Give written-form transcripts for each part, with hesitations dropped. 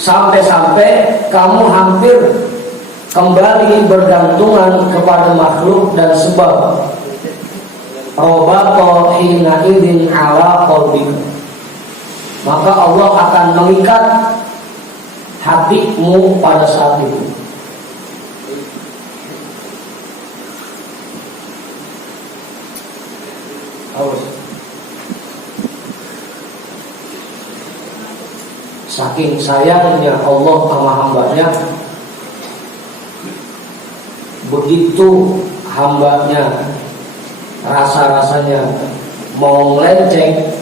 sampai-sampai kamu hampir kembali bergantungan kepada makhluk dan sebab robato hina idin ala qalbika, maka Allah akan mengikat hatimu pada saat itu. Saking sayangnya Allah sama hambanya, begitu hambanya rasa-rasanya mau melenceng,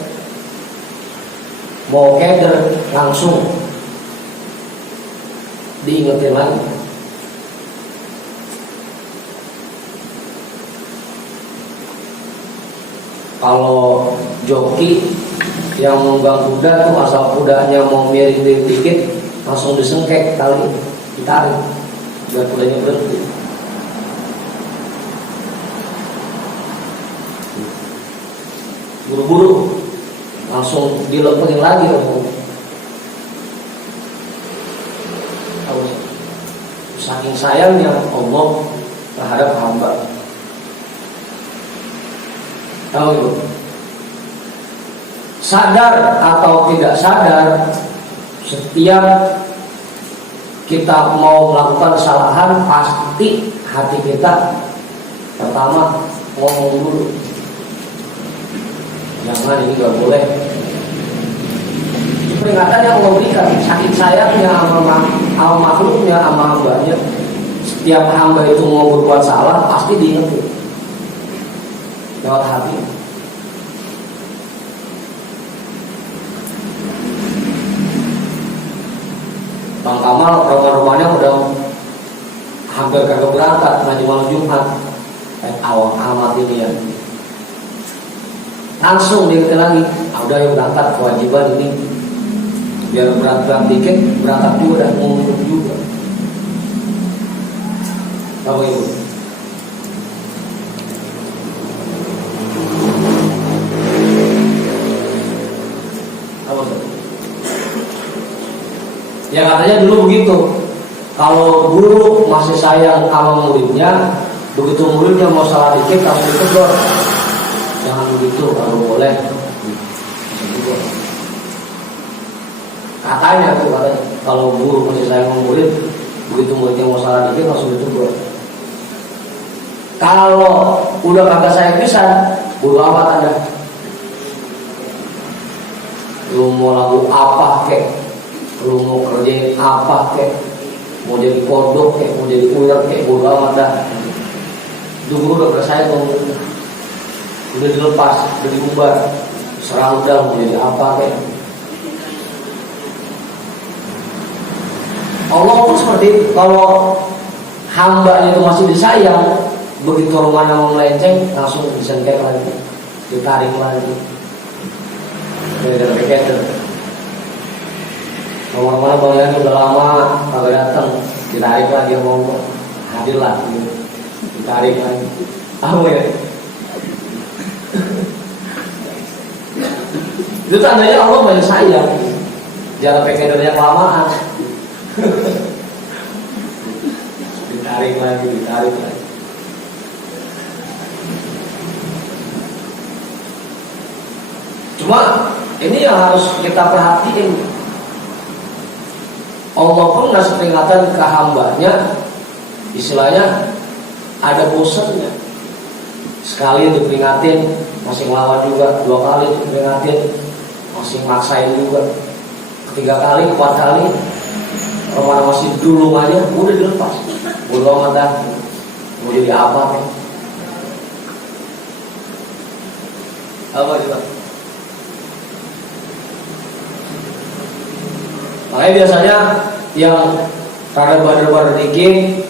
mau keder, langsung diingetin lagi. Kalau joki yang menggang kuda tuh, asal kudanya mau miring dikit langsung disengkek tali, ditarik biar kudanya berhenti. Buru-buru langsung dilemperin lagi. Saking sayangnya Allah terhadap hamba. Tahu itu? Sadar atau tidak sadar, setiap kita mau melakukan kesalahan, pasti hati kita pertama ngomong dulu, jangan, ini gak boleh. Peringatan yang Allah berikan, saking sayangnya sama makhluknya, sama hambanya. Setiap hamba itu mau berbuat salah, pasti diingetin lewat hati. Bang Kamal rumah-rumahnya udah hampir kagak berangkat ngaji malam Jumat, awal amat ini ya. Langsung dia lagi, udah yang berangkat, kewajiban ini biar berat-berat dikit, berangkat juga dan ngomong juga. Tahu ibu? Ya katanya dulu begitu. Kalau guru masih sayang sama muridnya, begitu muridnya mau salah dikit langsung ditegur. Jangan begitu, kalau boleh. Katanya kalau guru masih sayang sama murid, begitu muridnya mau salah dikit langsung ditegur. Kalau udah kagak sayang pisan, bodo amat Anda. Lu mau lagu apa kek, lu mau kerjain apa kek, mau jadi kodok kek, mau jadi ular kek, bodo amat dah. Itu guru udah bersayang sama muridnya, udah dilepas, udah dibubar, serah udah mau jadi apa kek. Allah pun seperti itu. Kalau hambanya itu masih disayang, begitu rumahnya mau melenceng, langsung disengkek lagi, ditarik lagi. Dari keder. Nomor-nomor bang udah lama kagak datang, ditarik lagi, mau hadir lagi, ditarik lagi. Apa ya? Itu tandanya Allah banyak sayang. Jangan kedernya kelamaan. Ditarik lagi, ditarik lagi. Cuma ini yang harus kita perhatiin. Allah pun ngasih peringatan ke hambanya, istilahnya ada bosannya. Sekali diperingatin masih ngelawan juga, 2 kali diperingatin masih maksain juga, 3 kali, 4 kali, kalau masih dulu aja udah dilepas. Bodo amat dah, mau jadi apa kan? Apa juga? Makanya biasanya yang rada bader-bader dikit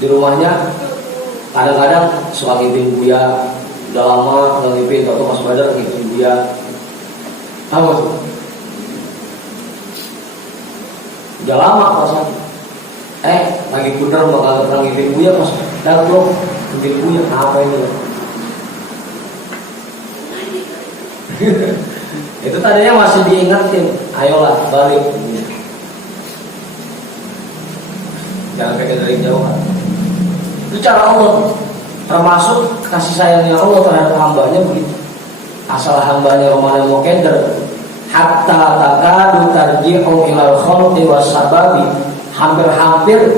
di rumahnya, kadang-kadang suka ngipin buya, udah lama nggak ngipin, atau pas badar ngipin buya. Apa tuh? Udah lama pasan. Lagi bener bakal pernah ngipin buya, pas datang bro, ngipin buya, apa ini? Itu tadinya masih diingatin, ayolah balik. jangan pengen dari jauhan. Itu cara Allah, termasuk kasih sayangnya Allah terhadap hambanya begitu. Asal hambanya romana mau keder, hatta takadu tarji'u ilal khalqi wassababi, hampir-hampir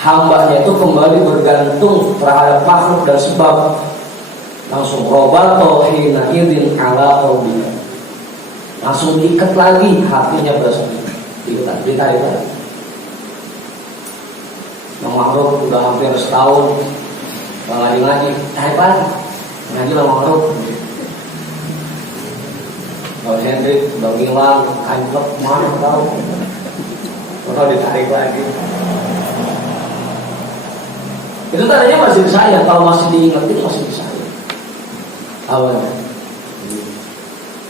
hambanya itu kembali bergantung terhadap makhluk dan sebab. Langsung robato hina idin ala qalbihi, langsung diikat lagi hatinya berasa ditarik lagi. Bang Ma'ruf udah hampir setahun nggak ngaji, tarik lagi ngaji Bang Ma'ruf. Bang Hendrik udah ngilang, kanjlek mana tahu, udah ditarik lagi. Itu tadinya masih disayang, kalau masih diingat itu masih disayang. Awalnya,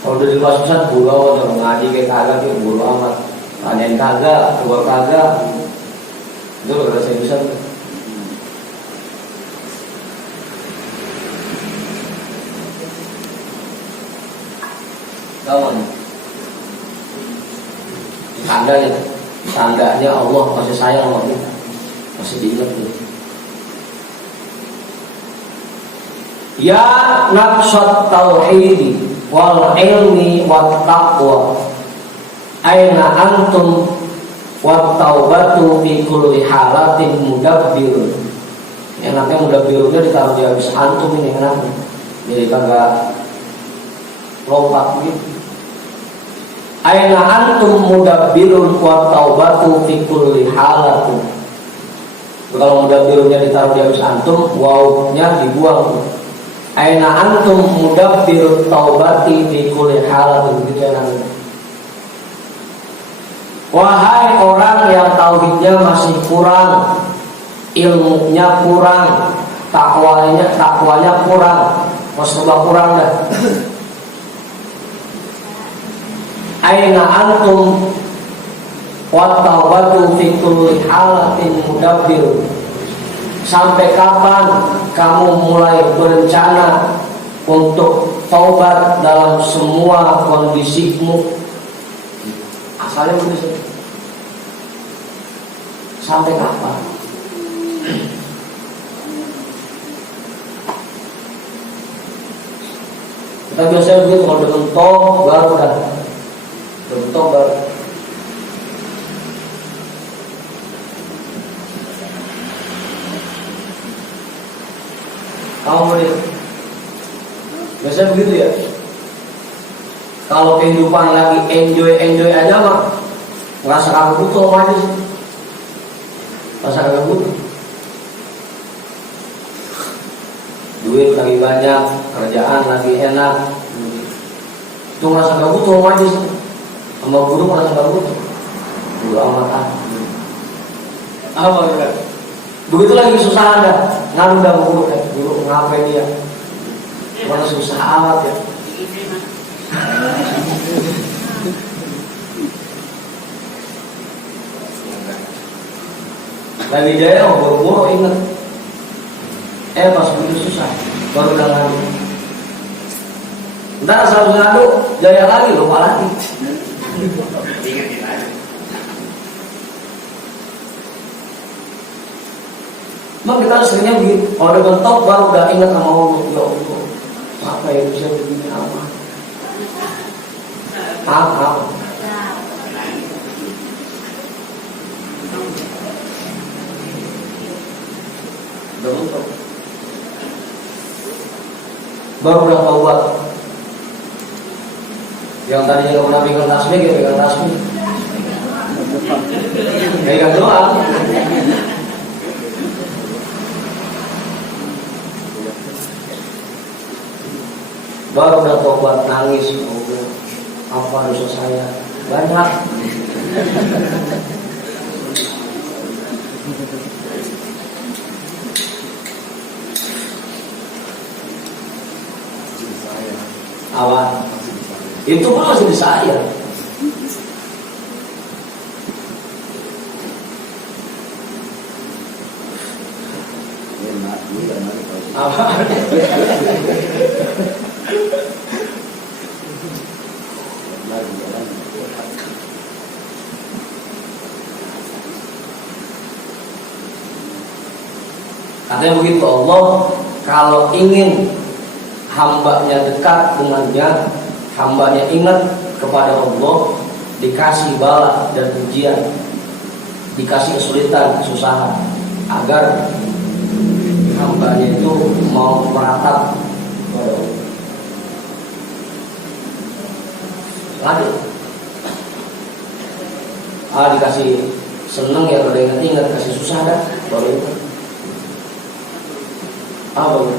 kalau udah di luar susah, pulau atau ngaji kayak kagak, kayak buru amat, tanyain kagak, keluar kagak, itu udah rasa bisa. Kawan, tandanya Allah masih sayang sama kita, masih diingat kita. Ya nafsat tauhidi wal ilmi wat taqwa, aina antum wat taubatu fi kulli halatin mudabbir. Enaknya mudabbirnya ditaruh di habis antum ini enaknya, jadi kagak lompat gitu. Aina antum mudabbirun wat taubatu fi kulli halatin. Kalau mudabbirnya ditaruh di habis antum, wawnya dibuang. Aina antum mudabbirut taubati fi kulli halatin, begitu ya namanya. Wahai orang yang tauhidnya masih kurang, ilmunya kurang, takwanya kurang, maksudnya kurang dah. Aina antum wa taubatu fi kulli halatin mudabbir. Sampai kapan kamu mulai berencana untuk taubat dalam semua kondisimu? Asalnya begitu. Sampai kapan? Kita biasanya begitu, kalau udah mentok baru dah mentok baru. Kamu lihat, biasanya begitu ya. Kalau kehidupan lagi enjoy aja mah, ngerasa kagak butuh aja sih, ngerasa kagak butuh. Duit lagi banyak, kerjaan lagi enak, itu ngerasa kagak butuh aja sih. Sama guru ngerasa kagak butuh, guru amatan. Apa ya? Begitu lagi susah anda, ngaruh dah guru, guru ngapain dia? Mana susah amat ya. Lagi jaya buru-buru inget. Pas begitu susah, baru udah ngadu. Ntar selalu ngadu, jaya lagi, lupa lagi. Mak kita seringnya begitu, kalau udah bentok baru udah ingat sama Allah. Ya Allah, apa ya bisa begini amat? Apa? Udah bentok, baru udah taubat. Yang tadinya nggak pernah pegang tasbih, dia pegang tasbih. Pegang doang. Baru udah tobat nangis, apa dosa saya banyak. Awan itu pun masih disayang. Awan Artinya begitu, Allah kalau ingin hambanya dekat dengannya, hambanya ingat kepada Allah, dikasih bala dan ujian, dikasih kesulitan, kesusahan, agar hambanya itu mau meratap kepada Allah. Lanjut. Dikasih seneng ya, pada ingat-ingat, kasih susah dah, baru itu. Baru.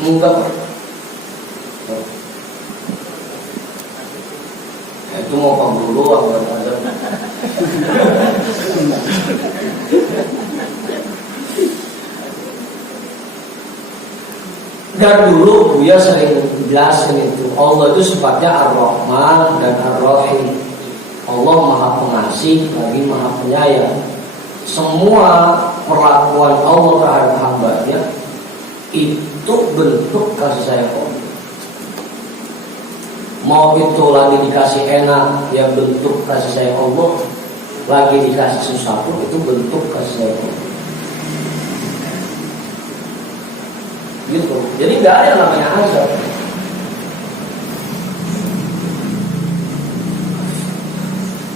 Enggak. Itu mau apa dulu aja. Dari dulu Buya sering jelasin itu, Allah itu sifatnya Ar-Rahman dan Ar-Rahim. Allah Maha Pengasih lagi Maha Penyayang. Semua perlakuan Allah terhadap hambanya itu bentuk kasih sayang Allah. Mau itu lagi dikasih enak, ya bentuk kasih sayang Allah. Lagi dikasih sesuatu, itu bentuk kasih sayang Allah. Gitu. Jadi nggak ada yang namanya azab.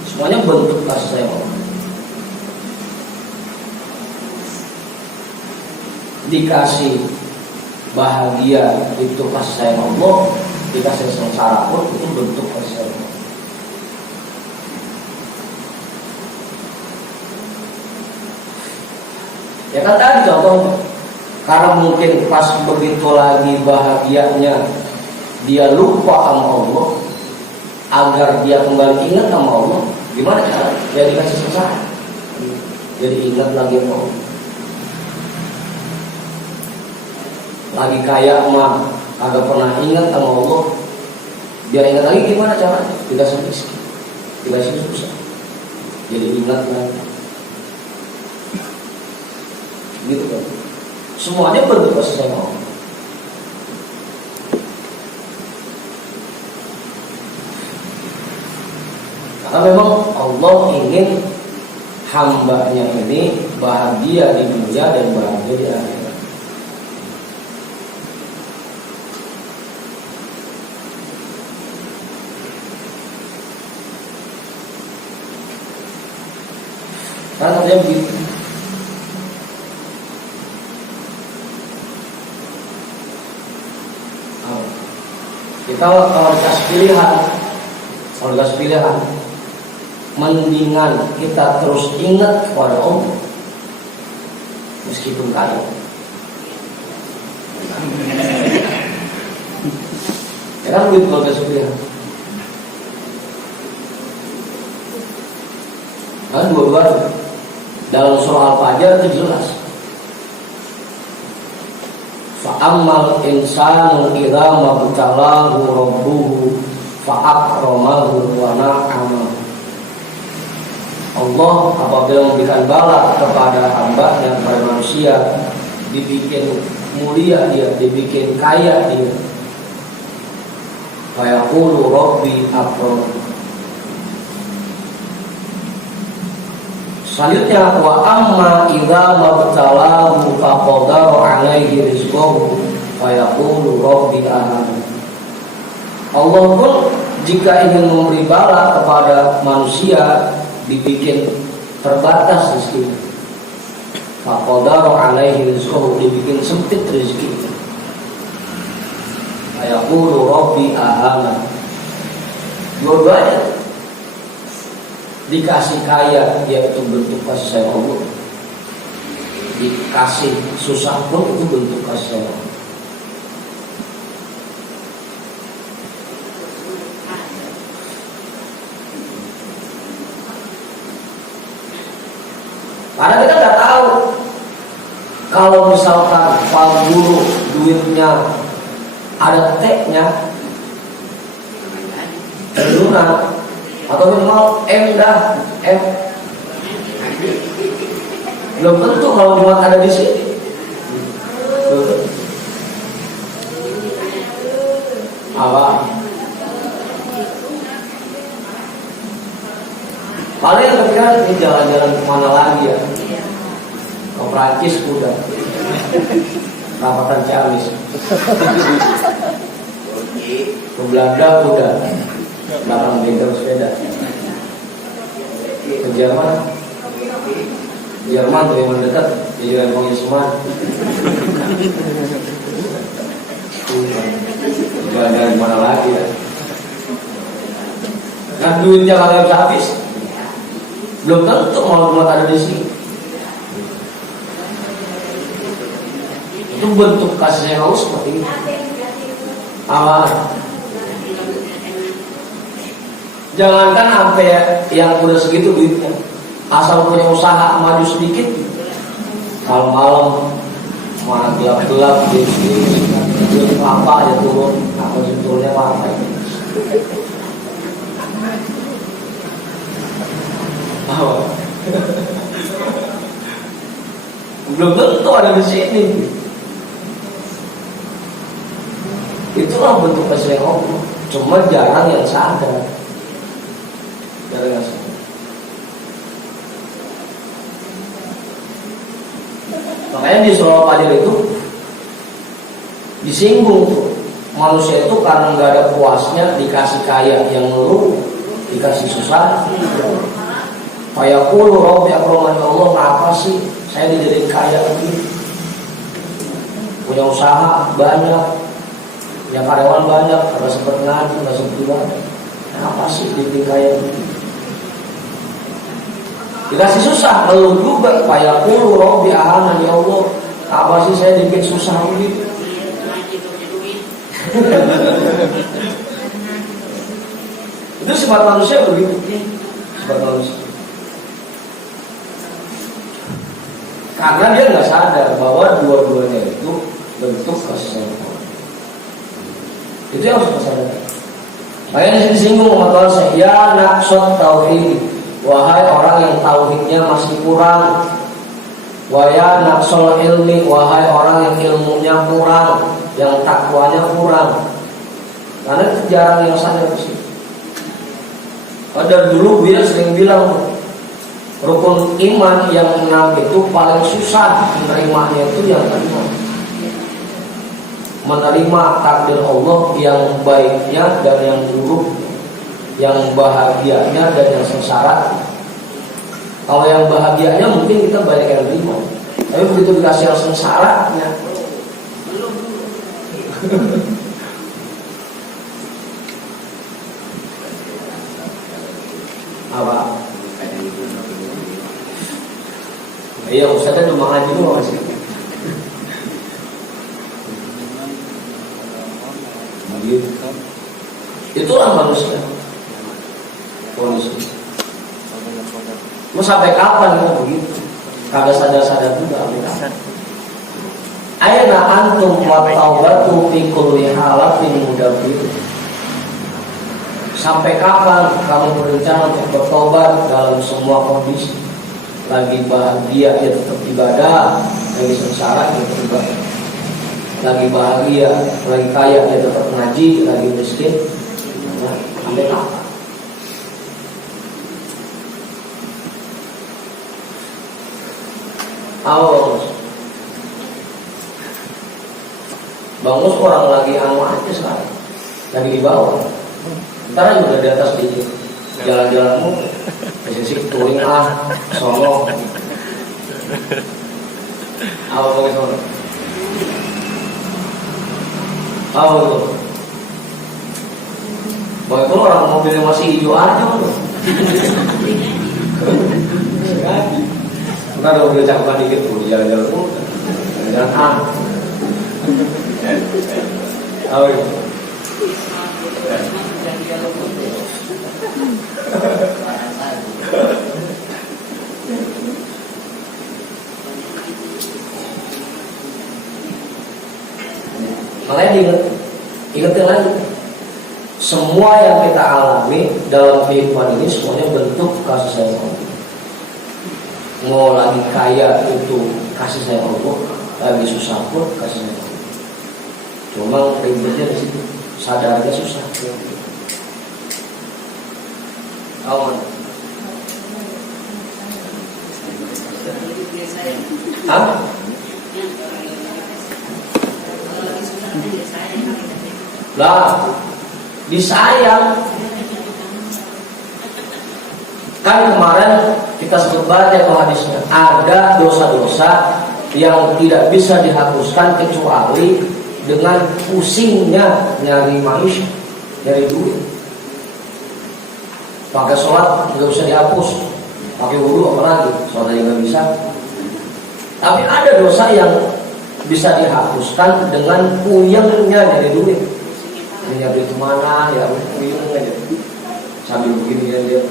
Semuanya bentuk kasih sayang Allah. Dikasih bahagia itu kasih sayang Allah, dikasih sengsara pun itu bentuk kasih sayang Allah. Ya kan tadi contohnya, karena mungkin pas begitu lagi bahagianya dia lupa sama Allah, agar dia kembali ingat sama Allah, gimana cara? Ya dikasih sengsara, jadi ingat lagi sama Allah. Lagi kaya mah agak pernah ingat sama Allah, biar ingat lagi gimana caranya? Dikasih miskin, dikasih susah, jadi ingat lagi. Gitu kan? Semuanya bentuk kasih sayang Allah. Karena memang Allah ingin hambanya ini bahagia di dunia dan bahagia di akhirat. Karena dia begitu. Kita kalau dikasih pilihan, mendingan kita terus ingat kepada Allah meskipun kaya. Ya kan begitu kalau dikasih pilihan. Kan dua-dua dalam surah Al-Fajr itu jelas. Fa'ammal insanu idza mabtalahu rabbuhu fa'akramahu wa na'amahu. Allah apabila memberikan bala kepada hambanya, kepada manusia, dibikin mulia dia, dibikin kaya dia. Fa yaqulu rabbi akram. Selanjutnya wa amma idza mabtalahu faqadara 'alaihi rizqahu fa yaqulu rabbi ahan. Allah pun jika ingin memberi bala kepada manusia, dibikin terbatas rezekinya. Faqadara 'alaihi rizqahu, dibikin sempit rezekinya. Fa yaqulu rabbi ahan. Dua-duanya dikasih kaya, yaitu bentuk kasih sayang Allah. Dikasih susah pun itu bentuk kasih sayang Allah. Karena kita nggak tahu kalau misalkan Pak Guru duitnya ada T-nya, triliunan, atau minimal M dah, M. Belum tentu kalau cuma ada di sini. Apa? Paling yang kepikiran ini jalan-jalan kemana lagi ya? Ke Prancis udah, Rapatan Ciamis. Ke Belanda udah, belakang bengkel sepeda. Ke Jerman tuh yang dekat di Jalan Pengisuman. Jalan-jalan kemana lagi ya? Nah duitnya kagak bisa habis. Belum tentu mau ada di sini. Itu bentuk kasih sayang Allah seperti itu. Jangankan sampai yang udah segitu duitnya, asal punya usaha maju sedikit, kalau malam mana gelap-gelap gitu, apa aja turun, apa jempolnya apa ini. Belum tentu ada di sini. Itulah bentuk kasih sayang Allah. Cuma jarang yang sadar. Jarang yang sadar. Makanya di Surah Al-Qadir itu disinggung tuh, manusia itu karena nggak ada puasnya dikasih kaya yang ngeluh, dikasih susah. Fayaqulu rabbi akramani Allah, kenapa sih saya dijadiin kaya begini? Punya usaha banyak, punya karyawan banyak, nggak sempat ngaji, nggak sempat ibadah. Kenapa sih dijadiin kaya begini? Dikasih susah, ngeluh juga. Fayaqulu rabbi akramani Allah, apa sih saya dibikin susah begini? Itu sifat manusia begitu. Sifat manusia. Karena dia nggak sadar bahwa dua-duanya itu bentuk kasih sayang Allah. Itu yang harus kita sadar. Makanya disinggung sama Tuhan, ya naqsat tauhid, wahai orang yang tauhidnya masih kurang. Wa ya naqsal ilmi, wahai orang yang ilmunya kurang, yang takwanya kurang. Karena itu jarang yang sadar di situ. Pada dulu dia sering bilang, rukun iman yang 6 itu paling susah menerimanya itu yang kelima. Menerima takdir Allah yang baiknya dan yang buruk, yang bahagianya dan yang sengsara. Kalau yang bahagianya mungkin kita banyak yang terima, tapi begitu dikasih yang sengsaranya, apa? Iya, Ustaznya cuma ngaji doang masih. Itulah manusia. Kondisi. Mau sampai kapan kita begitu? Kagak sadar-sadar juga. Aina antum wa taubatu fi kulli halatin mudabbir. Sampai kapan kamu berencana untuk bertobat dalam semua kondisi? Lagi bahagia ya tetap ibadah, lagi sengsara ya tetap ibadah. Lagi bahagia, lagi kaya ya tetap ngaji, lagi miskin. Nah, sampai kapan? Awas, bangun orang lagi anu aja sekarang, lagi di bawah. Ntar juga di atas dikit, jalan-jalanmu, sisi touring Solo, apa pakai Solo? Apa itu? Bahwa itu orang mobilnya masih hijau aja loh. Ntar ada mobil cakupan dikit tuh, jalan-jalan tuh, jalan apa itu? Makanya ingetin lagi, semua yang kita alami dalam kehidupan ini semuanya bentuk kasih sayang Allah. Mau lagi kaya itu kasih sayang Allah, lagi susah pun kasih sayang Allah. Cuma ribetnya di situ, sadarnya susah. Awan. Hah? Lah, disayang. Kan kemarin kita sebut banyak hadisnya, ada dosa-dosa yang tidak bisa dihapuskan kecuali dengan pusingnya nyari manusia, nyari duit. Pakai sholat nggak bisa dihapus, pakai wudhu apalagi, sholat aja nggak bisa. Tapi ada dosa yang bisa dihapuskan dengan puyengnya nyari duit. Nyari duit mana ya, puyeng aja. Sambil begini ya dia.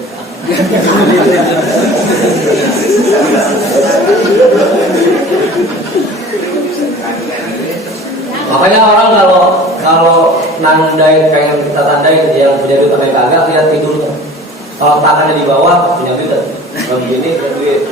Makanya orang kalau nandai pengen kita tandai yang punya duit sampai kagak lihat tidurnya. Kalau tangannya di bawah punya duit, kalau begini punya duit.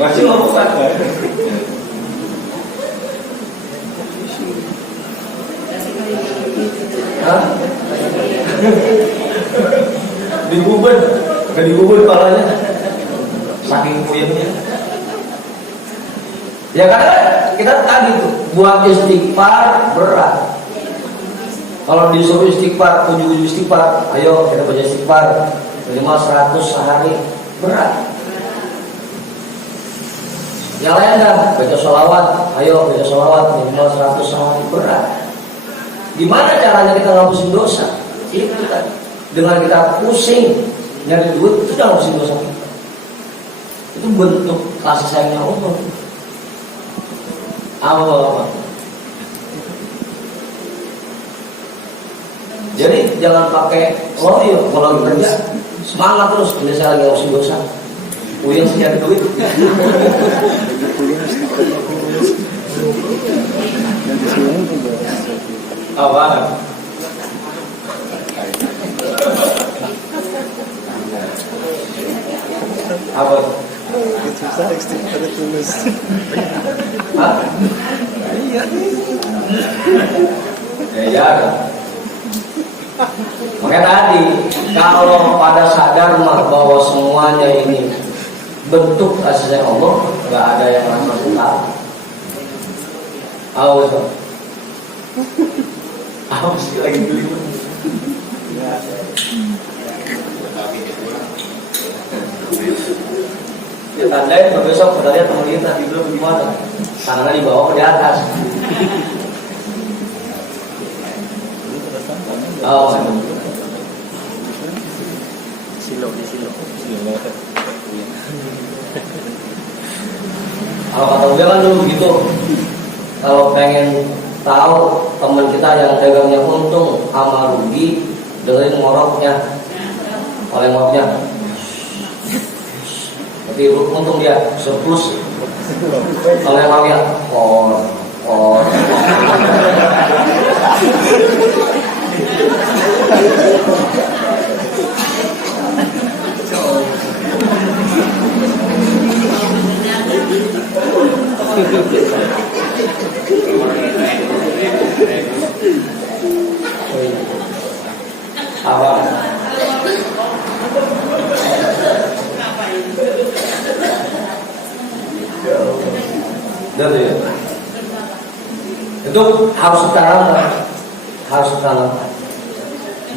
Masih mau bukan? Hah? Digubur, nggak digubur kepalanya, saking puyengnya. Ya karena kita tadi tuh buat istighfar berat. Kalau disuruh istighfar, ujuk-ujuk istighfar, ayo kita baca istighfar minimal 100 sehari, berat. Yang lain dah, baca sholawat, ayo baca sholawat minimal 100 sehari, berat. Gimana caranya kita ngapusin dosa? Itu tadi, dengan kita pusing nyari duit, itu udah ngapusin dosa kita. Itu bentuk kasih sayangnya Allah. Allah. Jadi jangan pakai loyo kalau lagi kerja, semangat terus. Ini saya lagi ngapusin dosa, puyeng sih nyari duit. Apa? Apa? Susah istighfar tulus. Hah? Iya. Ya. Makanya tadi kalau pada sadar bahwa semuanya ini bentuk kasih Allah, nggak ada yang merasa utama. Apa sih lagi beli? Ya tandain besok kita lihat teman kita di belum gimana, tangannya di bawah ke di atas. Silo. Kalau kata gue kan dulu begitu. Kalau pengen tahu teman kita yang dagangnya untung sama rugi, dengerin ngoroknya. Oleh ngoroknya, tapi untung dia surplus. Oleh ngoroknya, apa? Ya. Itu harus ditanamkan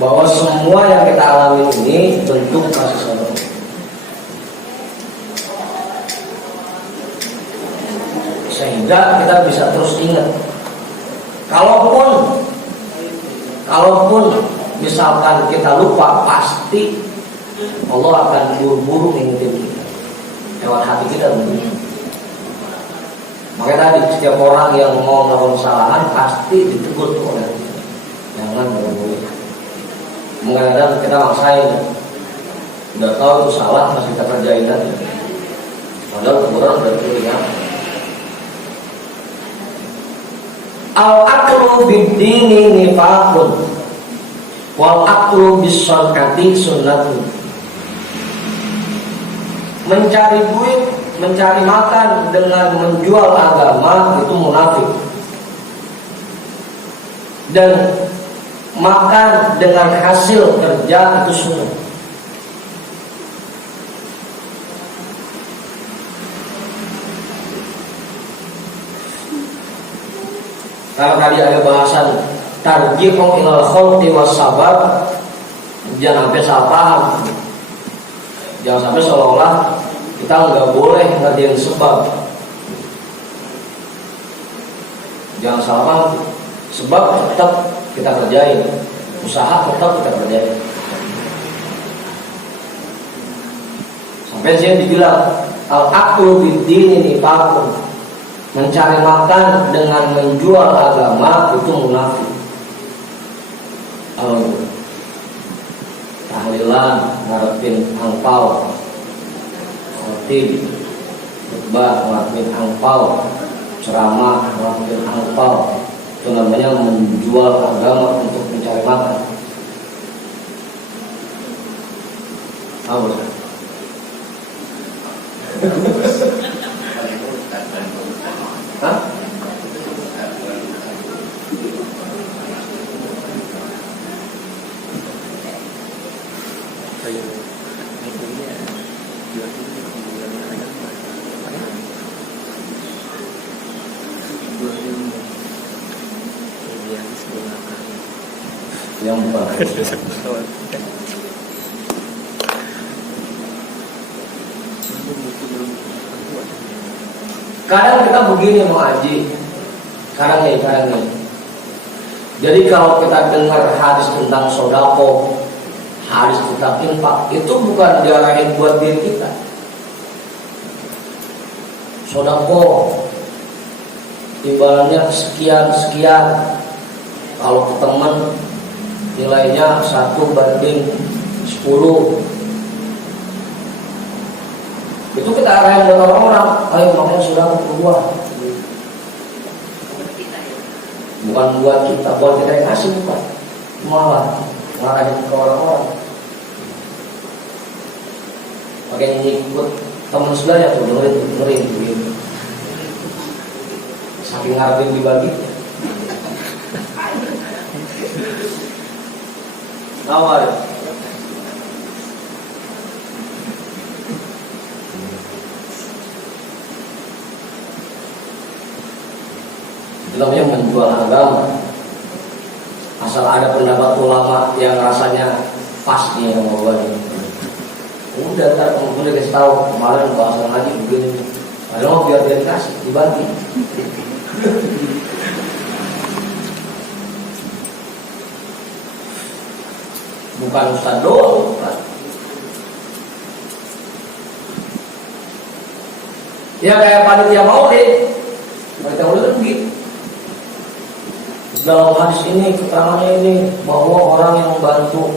bahwa semua yang kita alami ini bentuk kasih sayang. Sehingga kita bisa terus ingat. Kalaupun misalkan kita lupa, pasti Allah akan buru-buru ngingetin kita lewat hati kita. Makanya tadi setiap orang yang mau melakukan kesalahan pasti ditegur oleh Allah. Jangan boleh. Mungkin kita maksain, udah tahu itu salah masih kita kerjain aja. Padahal teguran berarti ya. Al-aqlu bid-dini nifaqun wal aqlu bis-shadaqati sunnatun. Mencari duit mencari makan dengan menjual agama itu munafik. Dan makan dengan hasil kerja itu sunnah. Karena tadi ada bahasan tarji'u ilal khalqi was sabab, jangan sampai salah paham. Jangan sampai seolah-olah kita nggak boleh ngerjain sebab. Jangan salah paham. Sebab tetap kita kerjain, usaha tetap kita kerjain. Sampai saya dibilang al-aqlu bid-din ini pakun. Mencari makan dengan menjual agama itu munafik. Tahlilan ngarepin angpau, khotib khutbah ngarepin angpau, ceramah ngarepin angpau, itu namanya menjual agama untuk mencari makan. Tahu? Hah? Yang bukan. Kadang kita begini mau haji, kadang nih. Jadi kalau kita dengar hadis tentang sodako, hadis tentang infak, itu bukan diarahin buat diri kita. Sodako imbalannya sekian. Kalau ke teman nilainya 1/10. Itu kita arahin buat orang-orang, ayo makanya sudah keluar. Bukan buat kita yang ngasih, bukan. Malah ngarahin ke orang-orang. Makanya ngikut teman sebelahnya tuh, dengerin gitu. Saking ngarepin dibagi. Nawar. Itu namanya menjual agama. Asal ada pendapat ulama yang rasanya pas nih sama gua nih. Udah ntar kamu udah kasih tahu kemarin bahasan lagi begini. Ada mau biar dia dikasih dibagi. Bukan ustaz doang, bukan. Ya kayak panitia maulid kan begitu. Dalam hadis ini keterangannya ini bahwa orang yang membantu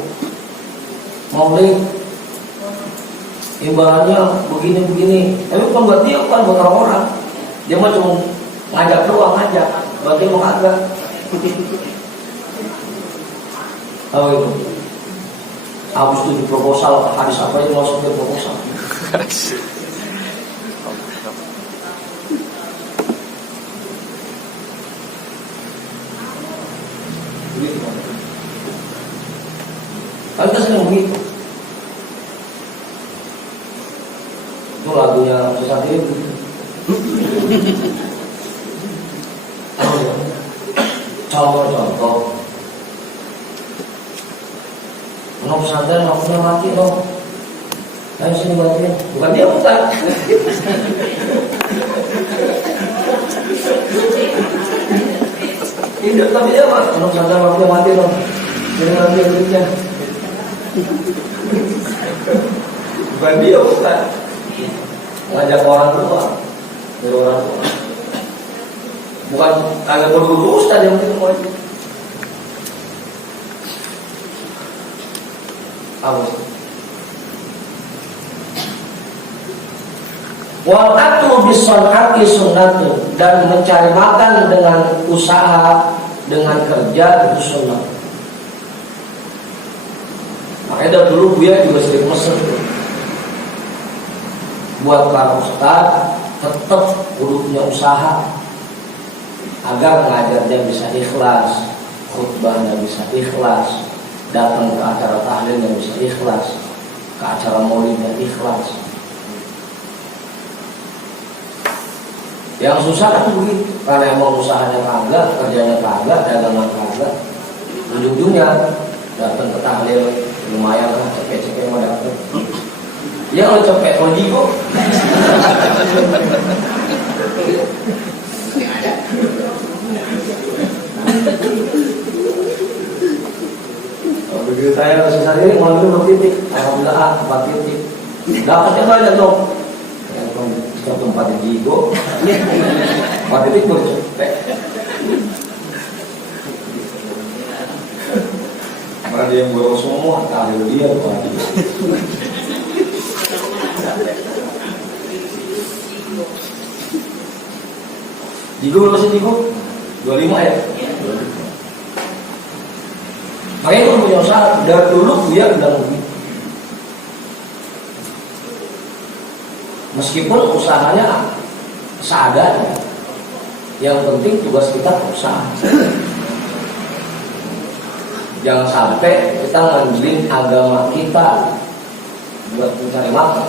maulid imbalannya begini. Tapi bukan buat dia, bukan buat orang-orang. Dia mah cuma ngajak doang, buat dia mau kagak. Tahu itu? Habis itu di proposal, hadis apa itu masuk ke proposal. Kan kita sering begitu. Itu lagunya Susah Diri. Contoh. Mau pesantren, waktunya mati loh. Ayo sini bantuin. Bukan dia, bukan. Hidup tapi dia mah. Mau pesantren, waktunya mati loh. Jadi nanti duitnya. Bukan dia, bukan. Ngajak orang tua. Dari orang tua. Bukan kagak bodoh ustaz yang itu mau. Wal aklu bisanati sunnatun, dan mencari makan dengan usaha, dengan kerja itu sunnah. Makanya dari dulu Buya juga sering mesen. buat para ustadz tetap kudu punya usaha agar ngajarnya bisa ikhlas, khutbahnya bisa ikhlas, datang ke acara tahlilnya bisa ikhlas, ke acara maulidnya ikhlas. Yang susah kan begitu, karena emang usahanya kagak, kerjanya kagak, dagangan kagak, ujung-ujungnya datang ke tahlil lumayan lah, cepet-cepet mau datang. Ya lo cepet lo jigo. Begitu saya masih sendiri mau dulu bertitik, alhamdulillah 4 titik. Dapatnya banyak dong. Yang tempat di jigo, 4 titik baru cepet. Karena dia yang boros semua, tahlil dia bukan dia. Jigo berapa sih jigo? 25 ya? Makanya itu punya usaha. Dari dulu dia udah begitu. Meskipun usahanya seadanya, yang penting tugas kita usaha. Jangan sampai kita ngandelin agama kita buat mencari makan.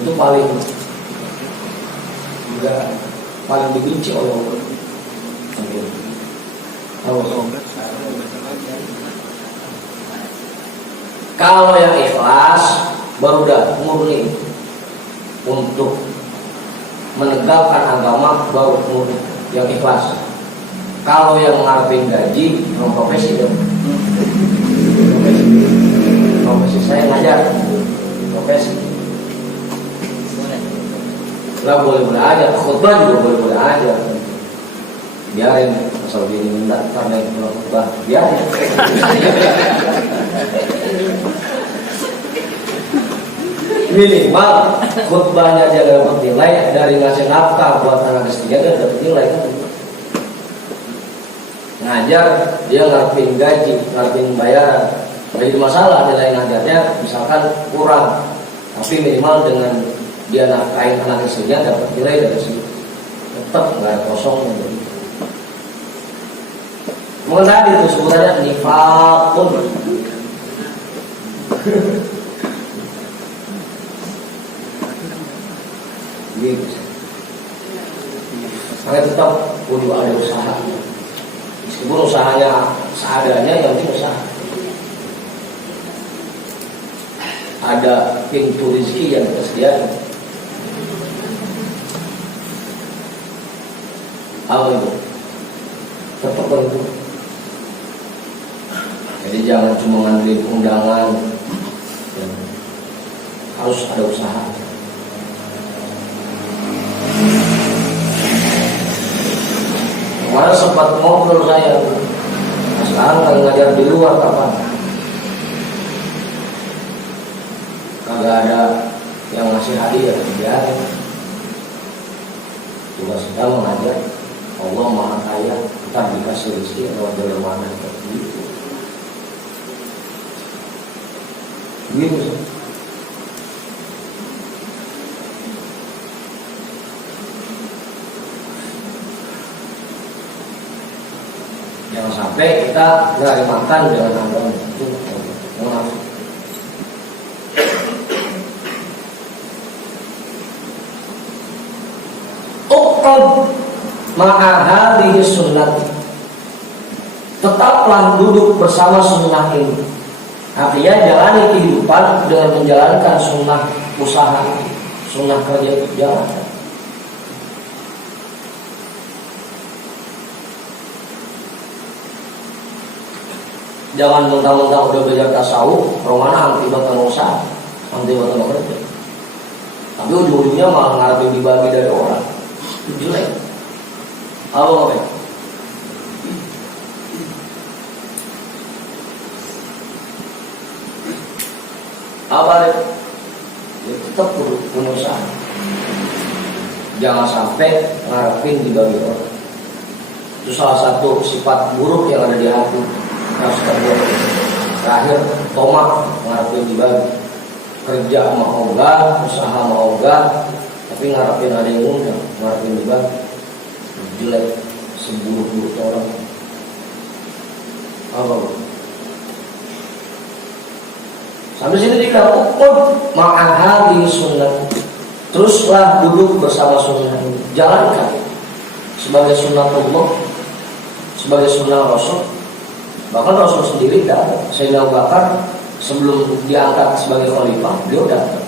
Itu paling dibenci oleh Allah. Kalau yang ikhlas baru dah murni untuk menegakkan agama, baru murni yang ikhlas. Kalau yang ngarepin gaji, profesi dong. Profesi saya ngajar, profesi. Lah boleh-boleh aja, khutbah juga boleh-boleh aja. Biarin, asal dia minta karena itu khutbah, biarin. Minimal khutbahnya dia dapat nilai, dari ngasih nafkah buat anak istrinya dia dapat nilai kan. Ngajar dia ngarepin gaji, ngarepin bayaran, nggak jadi masalah nilai ngajarnya misalkan kurang, tapi minimal dengan dia nafkahin anak istrinya dapat nilai dari situ, tetap nggak ada kosongnya. Mungkin tadi itu sebutannya nifakun. Gitu. Karena tetap kudu ada usaha. Meskipun usahanya seadanya, yang penting usaha. Ada pintu rezeki yang tersediaan. Apa itu? Tetap itu. Jadi jangan cuma ngandelin undangan, harus ada usaha. Kemarin sempat ngobrol saya, sekarang lagi ngajar di luar kapan? Kagak ada yang ngasih hadiah, biarin. Tugas kita mengajar, Allah Maha Kaya, kita dikasih rezeki lewat jalur mana gitu. Gitu sih. Jangan sampai kita nggak makan dengan agama itu munafik. Uqad ma'a hadhihi sunnah. Tetaplah duduk bersama sunnah ini. Artinya jalani kehidupan dengan menjalankan sunnah usaha, sunnah kerja itu jalan. Jangan mentang-mentang udah belajar tasawuf, romana anti batang usaha, anti batang kerja. Tapi ujung-ujungnya malah ngarepin dibagi dari orang. Itu jelek. Apa? Apa deh? Ya tetap punya usaha. Jangan sampai ngarepin dibagi orang. Itu salah satu sifat buruk yang ada di hati. Harus terbuat. Terakhir, tomak ngarepin dibagi. kerja mau enggak, usaha mau enggak, tapi ngarepin ada yang undang, ngarepin juga jelek, seburuk-buruk orang. Apa? Sampai sini dibilang ma'ahadi sunnah. Teruslah duduk bersama sunnah ini, jalankan sebagai sunnatullah, sebagai sunnah Rasul. Bahkan Rasul sendiri datang. Sayyidina Abu Bakar sebelum diangkat sebagai khalifah, beliau datang.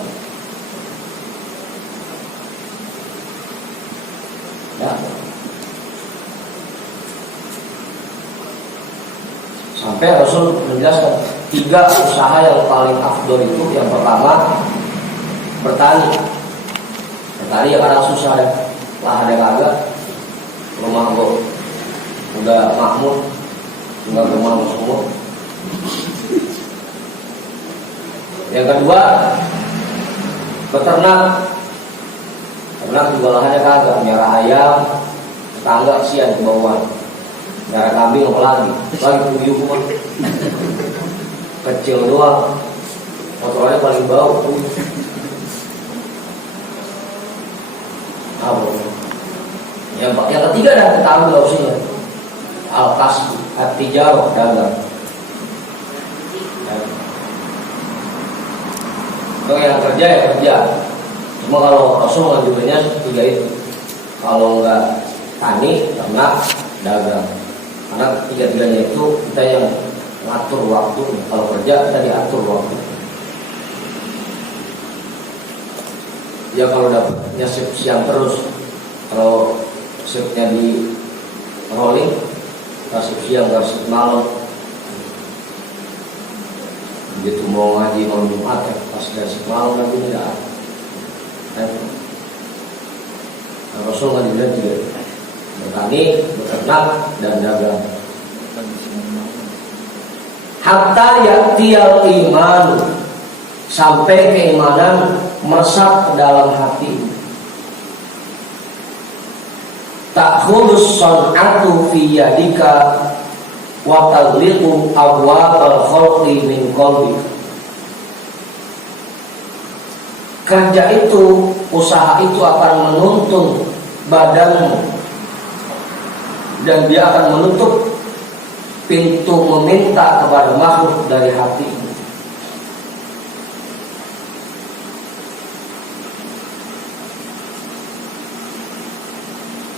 Sampai Rasul menjelaskan 3 usaha yang paling afdol itu. Yang pertama, bertani. Bertani ya kadang susah deh, lahan yang kagak, rumah gua udah makmur, tinggal rumah semua. Yang kedua, beternak. Ternak juga lahannya kagak, miara ayam, tetangga kesian ke bawah. Miara kambing apalagi, lagi puyuh mah. Kecil doang, motornya paling bau. Yang ketiga dah ketahui opsinya. Al-kasbu, at-tijarah, dagang. Kalau yang kerja ya kerja. Cuma kalau Rasul mengajukannya 3 itu. Kalau enggak tani, ternak, dagang. Karena 3-tiganya itu kita yang ngatur waktu. Kalau kerja kita diatur waktu. Ya kalau dapatnya shift siang terus, kalau shiftnya di rolling, shift siang nggak shift malam. Begitu mau ngaji malam Jumat, pas dari shift malam nanti tidak ada. Rasul ngaji bilang juga bertani, beternak dan dagang. Hatta ya'tiyal iman, sampai keimanan meresap ke dalam hati. Ta'khudus san'atu fi yadika wa taghliqu abwabal khalqi min qalbi. Kerja itu, usaha itu akan menuntun badanmu, dan dia akan menutup pintu meminta kepada makhluk dari hati.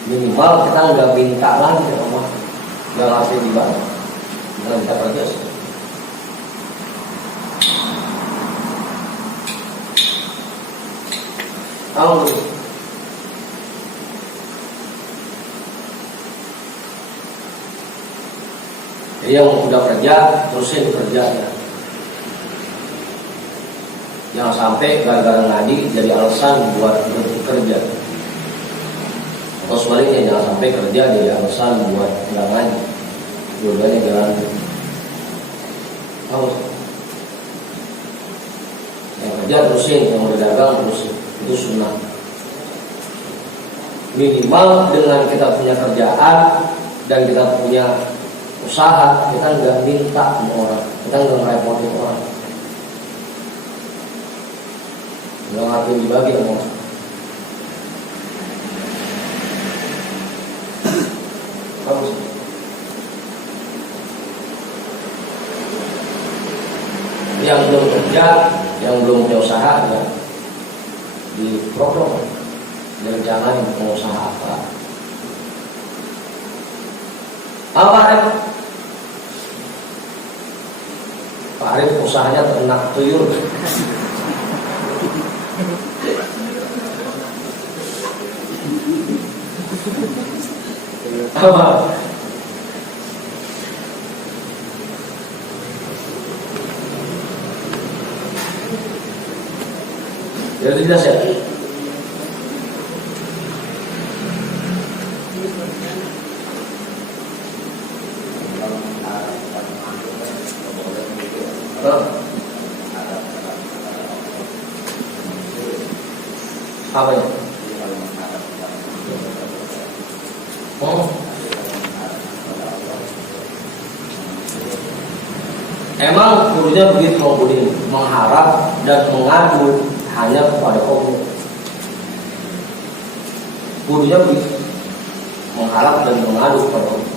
Minimal kita nggak minta lagi ke Allah, nggak ngasih di bawah, nggak kita kerja sih. Tahu jadi yang udah kerja terusin kerjanya. Jangan sampai gara-gara ngaji jadi alasan buat berhenti kerja. Atau sebaliknya, jangan sampai kerja jadi alasan buat nggak ngaji. Dua-duanya jalan. Tahu? Yang kerja terusin, yang udah dagang terusin. Itu sunnah. Minimal dengan kita punya kerjaan dan kita punya usaha, kita nggak minta sama orang, kita nggak ngerepotin orang, nggak ngapain dibagi sama orang. Yang belum kerja, yang belum punya usaha, ya di program direncanain mau usaha apa. Apa Pak Arif usahanya ternak tuyul. Apa? Jadi jelas ya. Apa ya? Oh. Emang gurunya begitu membuding, mengharap dan mengadu hanya kepada Allah. Gurunya begitu, mengharap dan mengadu kepada Allah.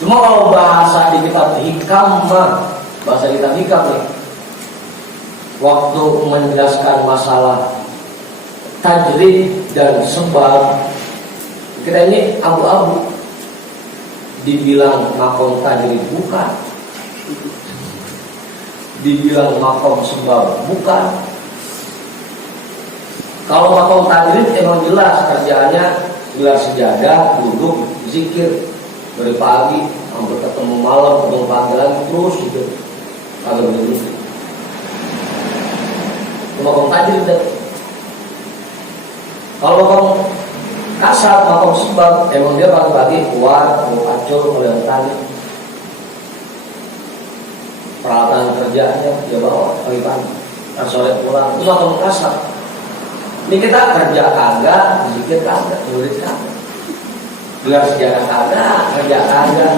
Cuma kalau bahasa di kitab hikam mah, bahasa kitab hikam nih, waktu menjelaskan masalah tajrid dan sebab, kita ini abu-abu. Dibilang makom tajrid bukan, dibilang makom sebab bukan. Kalau makom tajrid emang jelas kerjaannya gelar sejadah, duduk, zikir dari pagi sampai ketemu malam, ketemu pagi lagi terus gitu. Agak begitu. Makom tajrid deh. Kalau makom kasar, makom sebab emang dia pagi-pagi keluar, mau kacau, mau yang tadi peralatan kerjanya dia bawa pagi-pagi, sore pulang, itu makom kasar. Ini kita kerja kagak, zikir kagak, nulis kagak, gelar sejarah kagak, kerja kagak.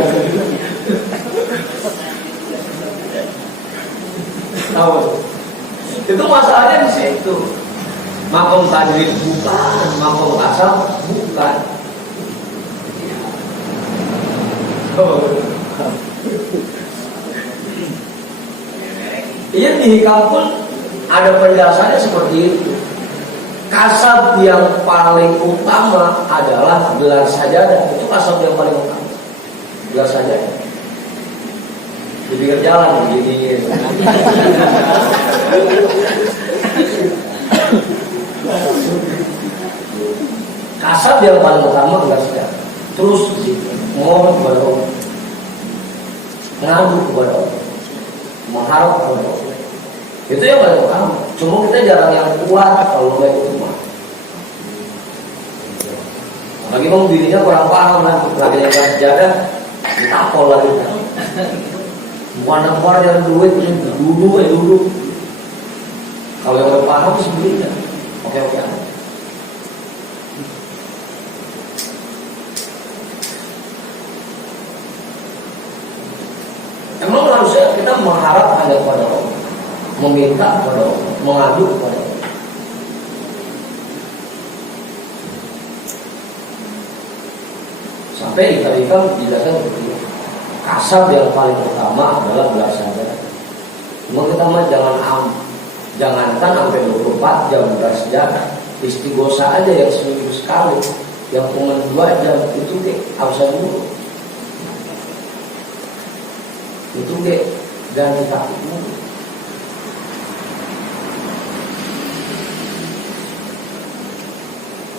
Itu masalahnya di situ. Makom tajrid bukan, makom kasar bukan. Iya, di hikam pun ada penjelasannya seperti itu. Kasab yang paling utama adalah gelar sajadah. Itu kasab yang paling utama, gelar sajadah. Di pinggir jalan begini. Kasab yang paling utama gelar sajadah. Terus mohon kepada Allah, ngadu kepada Allah, mengharap kepada Allah. Itu yang paling utama. Cuma kita jarang yang kuat kalau nggak itu mah. Lagi mau dirinya kurang paham lah, lagi yang sejadah ditapol lagi. Bukan keluar yang duit, duduk. Kalau yang udah paham sebenarnya, oke. Emang harusnya kita mengharap hanya kepada Allah, meminta kepada Allah, mengadu kepada Allah. Sampai ikan-ikan dijelaskan begini, kasab yang paling utama adalah gelar sajadah. Cuma kita mah jangankan sampai 24 jam gelar sajadah, istighosa aja yang seminggu sekali, yang cuma 2 jam itu deh, harusnya dulu. Itu deh, ganti kaki dulu.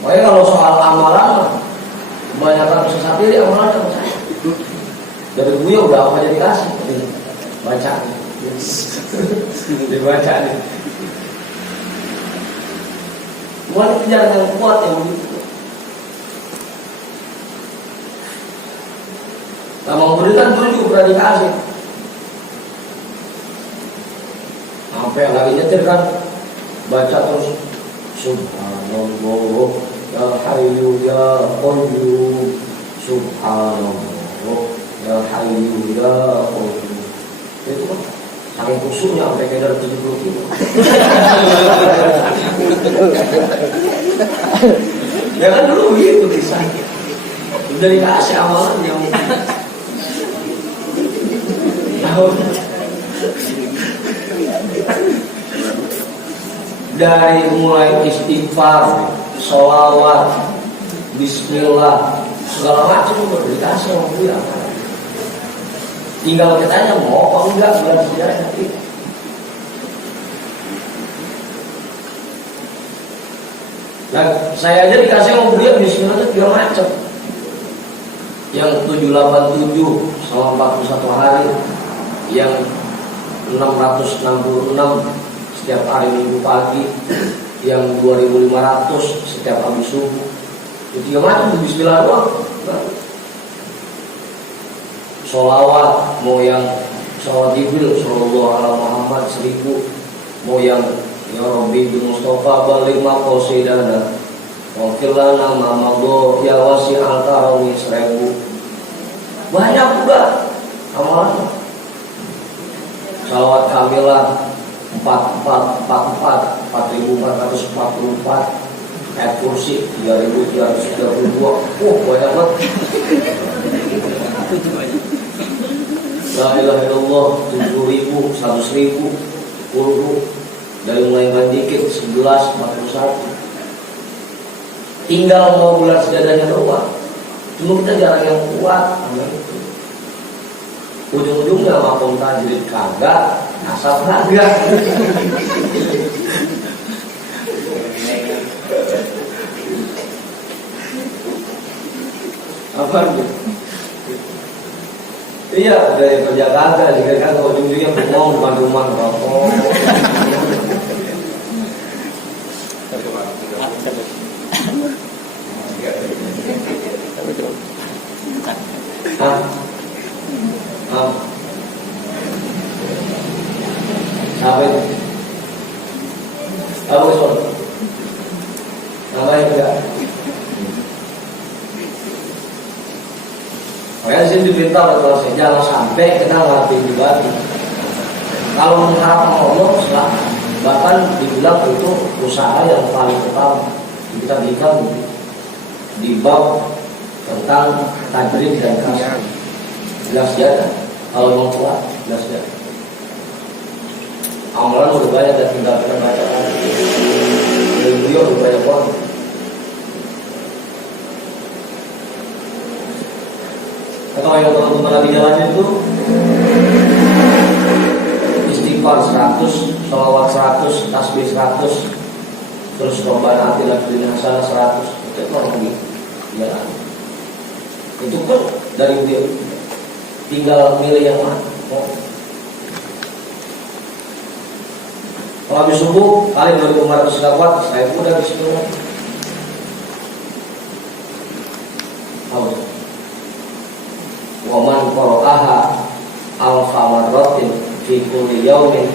Makanya kalau soal amalan, kebanyakan sesat diri amalan sama saya. Dari gue udah apa aja dikasih, baca, dibaca nih. Bukan kejar yang kuat yang begitu. Nah, mau berikan dulu juga pernah dikasih. Sampai lagi nyetir kan, baca terus Subhanallah ya Hayyu ya Qayyum, Subhanallah ya Hayyu ya Qayyum. Itu kan saking khusyuknya sampai kadar 70 kilo. Ya kan dulu begitu bisa. Udah dikasih amalan yang dari mulai istighfar, sholawat, bismillah, segala macam udah dikasih sama dia. Tinggal kita tanya mau apa enggak bulan sejarah nanti. Nah, saya aja dikasih sama beliau bismillah itu 3 macam. Yang 787 selama 41 hari, yang 666 setiap hari Minggu pagi, yang 2500 setiap habis subuh. Itu 3 macam bismillah doang. Sholawat, mau yang sholawat Jibril sallallahu alaihi Muhammad 1000, mau yang ya Rabbi bin Mustafa balik maqasidana wa qillana ma madha ya wasi'al karami 1000. banyak juga amalan. Salawat kamilah 4.444, ayat kursi 3.332. Banyak banget. La ilaha illallah 7.000, 100.000, 10 dari mulai dikit 11, 41. Tinggal mau bulan sejadahnya doang. Cuma kita jarang yang kuat. Ujung-ujungnya makom tajrid kagak, asap kagak. Apa gitu? Iya, dari kerja kagak, jika kan ujung-ujungnya bengong depan rumah rokok. Apa itu? Apa itu? Namanya enggak? Makanya sih diberitahu oleh Tuhan, jangan sampai kita ngerti juga. Kalau mengharap Allah, bahkan dibilang itu usaha yang paling utama kita berikan di bab tentang tajrid dan kasih. Jelas ya, kalau mau kuat, jelas ya. Amalan udah banyak dan tinggal kita baca lagi. Beliau udah banyak banget. Atau yang teman-teman lagi jalan itu istighfar 100, sholawat 100, tasbih 100, terus Rabbana atina fid dunya hasanah 100. Itu orang lagi jalan. Itu kan dari dia tinggal milih yang mana. Kalau habis subuh paling 2.500 sholawat, saya itu udah bismillah. Waman qara'aha alfa marratin fi kulli yawmin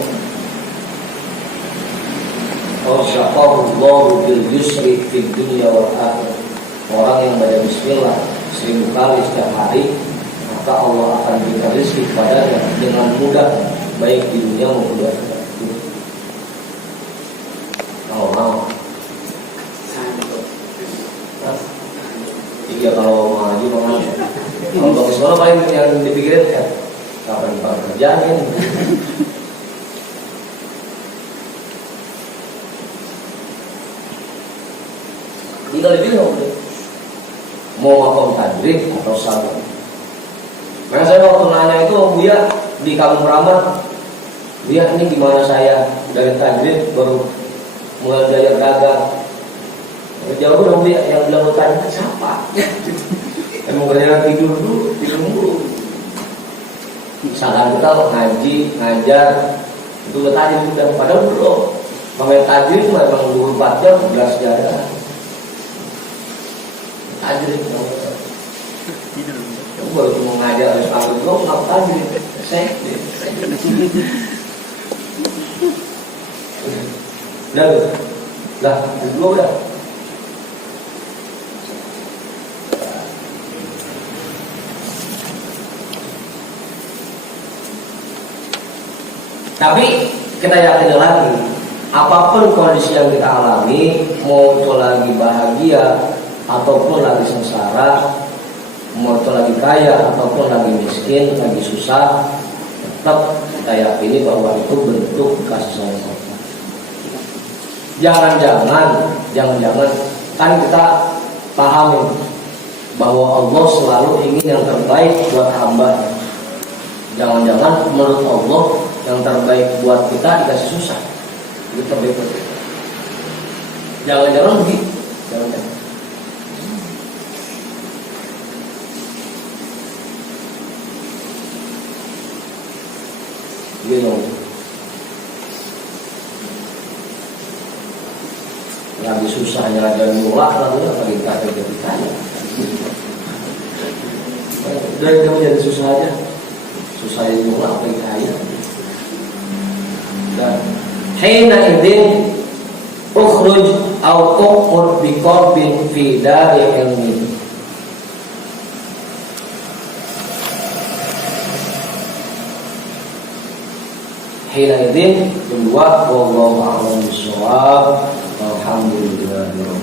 Rasyaqahu Allahu bil yusri fid dunya wal akhirah. Orang yang baca bismillah 1000 kali setiap hari, maka Allah akan berikan rezeki kepadanya dengan mudah, baik di dunia maupun di akhirat. Iya, kalau maju mengaji. Kalau bagus banget paling yang dipikirin kan kapan kerjaan ini. Tinggal dipilih mau makom tajrid atau sabar. Makanya saya waktu nanya itu Buya di Kampung Ramad, Buya ini gimana saya dari tajrid baru mulai belajar dagang. Jauh dong Buya, yang bilang tanya siapa? Emang kerjaan tidur dulu. Misalkan kita ngaji, ngajar, itu tajrid udah padahal belum. Makanya tajrid itu memang 24 jam belas jadah. Tajrid tidur. Kamu baru cuma ngajar harus panggil gue, kenapa tajrid? Saya Lah, dulu udah. Tapi kita yakin lagi, apapun kondisi yang kita alami, mau itu lagi bahagia ataupun lagi sengsara, mau itu lagi kaya ataupun lagi miskin, lagi susah, tetap kita yakini bahwa itu bentuk kasih sayang Allah. Jangan-jangan kan kita pahami bahwa Allah selalu ingin yang terbaik buat hamba. Jangan-jangan menurut Allah yang terbaik buat kita dikasih susah. Itu terbaik buat kita. Jangan-jangan begitu. Jangan-jangan. Gitu. Lagi susahnya aja mulak lalu lagi kata jadi kaya. Dari kamu jadi susah aja. Susah yang mulak lagi kaya. Dan hina idin ukhruj au ukhur bi qalbin fi dari ilmi. hina idzin. Kedua, wallahu a'lam bishawab. Alhamdulillah.